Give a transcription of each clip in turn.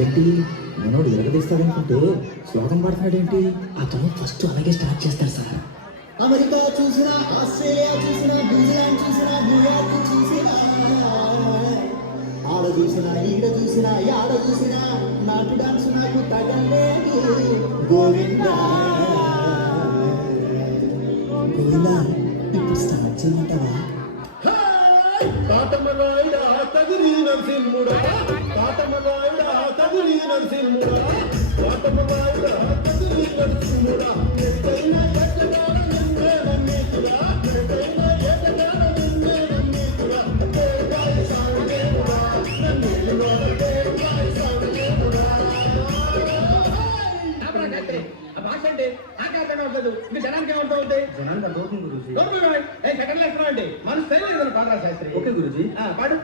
ఏంటి మనోడు ఎరగదీస్తాడనుకుంటే శ్లోకం పాడుతున్నాడేంటి? అతను ఫస్ట్ అలాగే స్టార్ట్ చేస్తాడు సార్. అమెరికా చూసినా, ఆస్ట్రేలియా చూసినా, న్యూజిలాండ్ చూసినా, న్యూయార్క్ చూసినా, ఆడ చూసినా, ఈడ చూసినా, యాడ చూసినా, నాటు డాన్స్ నాకు తగలేదు గోవిందా. గోవిందా, ఇప్పుడు స్టార్ట్ చేయమంటావా? తాతమలాయుడా తగిరి నరసింహుడా, తాతమలాయుడా తగిరి నరసింహుడా, తాతమలాయుడా తగిరి నరసింహుడా, ఎత్తైన ఎత్తగాడ నిన్నే నమ్మేతుడా, ఎత్తైన ఎత్తగాడ నిన్నే నమ్మేతుడా, దేవాయ సాంగేముడా, నన్నేలుగా దేవాయ సాంగేముడా. ఆ భాష అంటే నాకే అర్థం అవ్వట్లేదు. మీ జనానికి ఏమర్థం అవుతాయి? జనానికి అర్థమవుతుంది గురూజీ. సెకండ్ లెక్కలు అంటే మన స్టైల్ లేదు పాడరా శాస్త్రి. ఓకే గురూజీ. పాడు.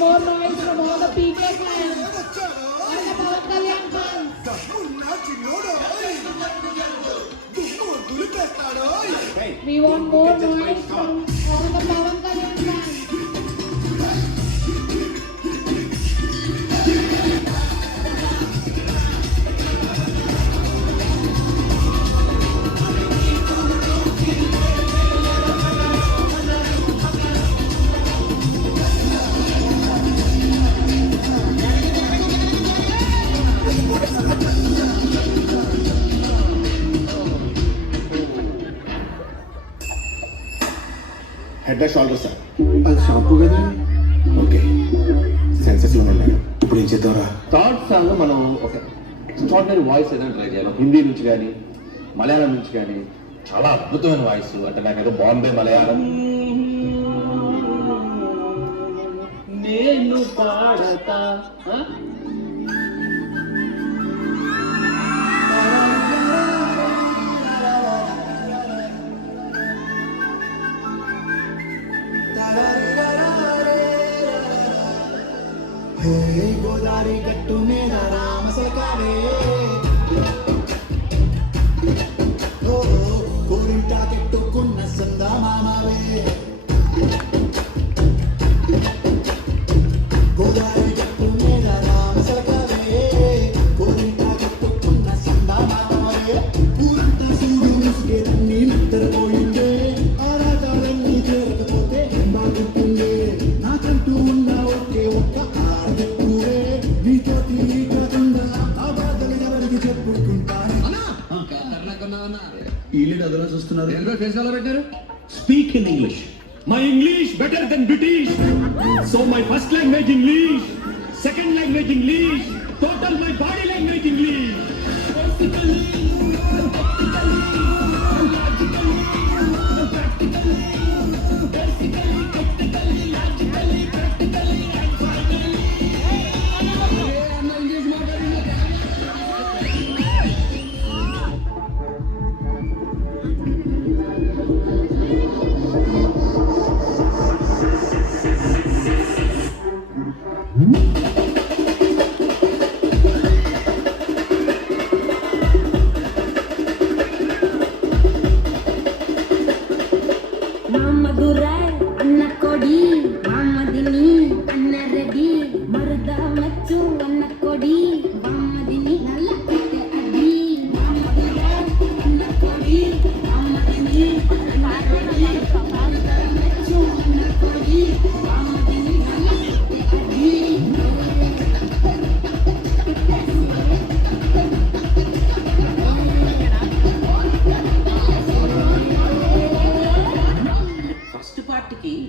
More noise from all the PK fans. And the Pawan Kalyan fans. We want more noise from all the Pawan Kalyan fans. Head shoulder sir. అది షాంపూ కదా. ఓకే, సెన్సెస్ లో ఉన్నాడు. ఇప్పుడు ఏం చేద్దాంరా? థర్డ్ సాంగ్ మనం ఒక extraordinary voice ఏదైనా try చేయాలి. హిందీ నుంచి కానీ మలయాళం నుంచి కానీ చాలా అద్భుతమైన వాయిస్. అంటే నాకైతే బాంబే మలయాళం. నేను పాడతా గోదావరి గట్టు మీద రామసకాలే, కోరింట కెట్టుకున్న సందామామవే, గోదావరి గట్టు మీద రామసకాలే, కోరింట కెట్టుకున్న సందామామవే, ఊరంతా సూడు ముసుగేదన్నీ నిద్రపోయిందే, ఆరాటాలన్నీ చేరకపోతే బాగుంటుండే, నాకంటూ ఉన్న ఒకే ఒక్క speak in English. My English better than British. So my first language English, second language English, total my body language English.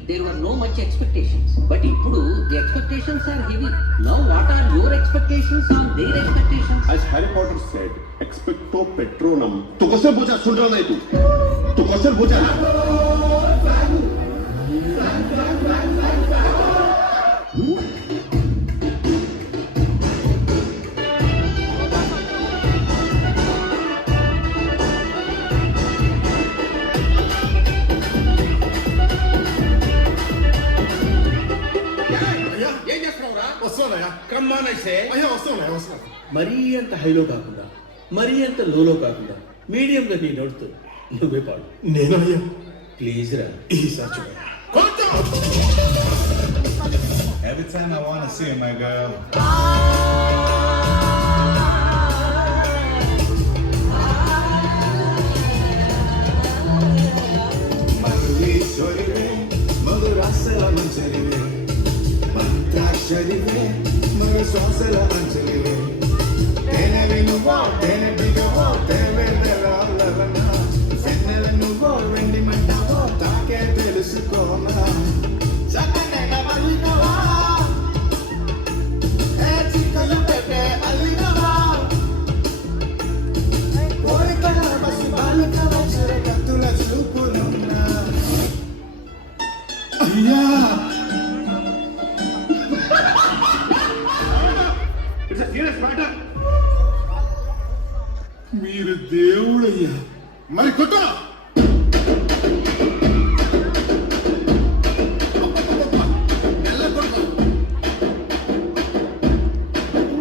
There were no much expectations, but ఇప్పుడు the expectations are heavy. Now what are your expectations on their expectations? As Harry Potter said, expecto patronum. तो question पूछा, सुन रहा नहीं तू question पूछा ना. మరీ అంత హైలో కాకుండా మరీ అంత లోలో కాకుండా మీడియంగా నీ నోడుతూ నువ్వే పాడు. నేను అయ్యా ప్లీజ్ రా. ఈసారి చూడండి. Every time I wanna see my girl. మధురీశ్వరివే మధురాసల మంచరివే మంత్రాక్షరివే మగ శ్వాసల మంచరివే తేనెవి నువ్వో తేనె బిగవో తేవెళ్ళవన వెన్నెల నువ్వో వెండి మంటావో తాకే తెలుసుకోనా చక్కనైన మలినవా ఏ చిక్కలు పెట్టే అల్లినవా కోరికల బసి బాలిక వచ్చే కత్తుల చూపులున్నా అయ్యా ఇట్స్ సీరియస్ మ్యాటర్. మీరు దేవుడయ్యా మరి కొట్టు. నెల్ల కొట్టు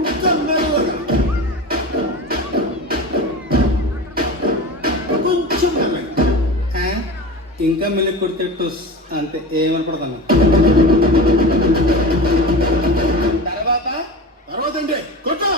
ఇంకా మెల్లగా కొంచెం మెల్లగా ఇంకా మెల్లి కొడితే టోస్ అంతే ఏమనపడతాను. తర్వాత తర్వాత ఏంటి కొట్టు.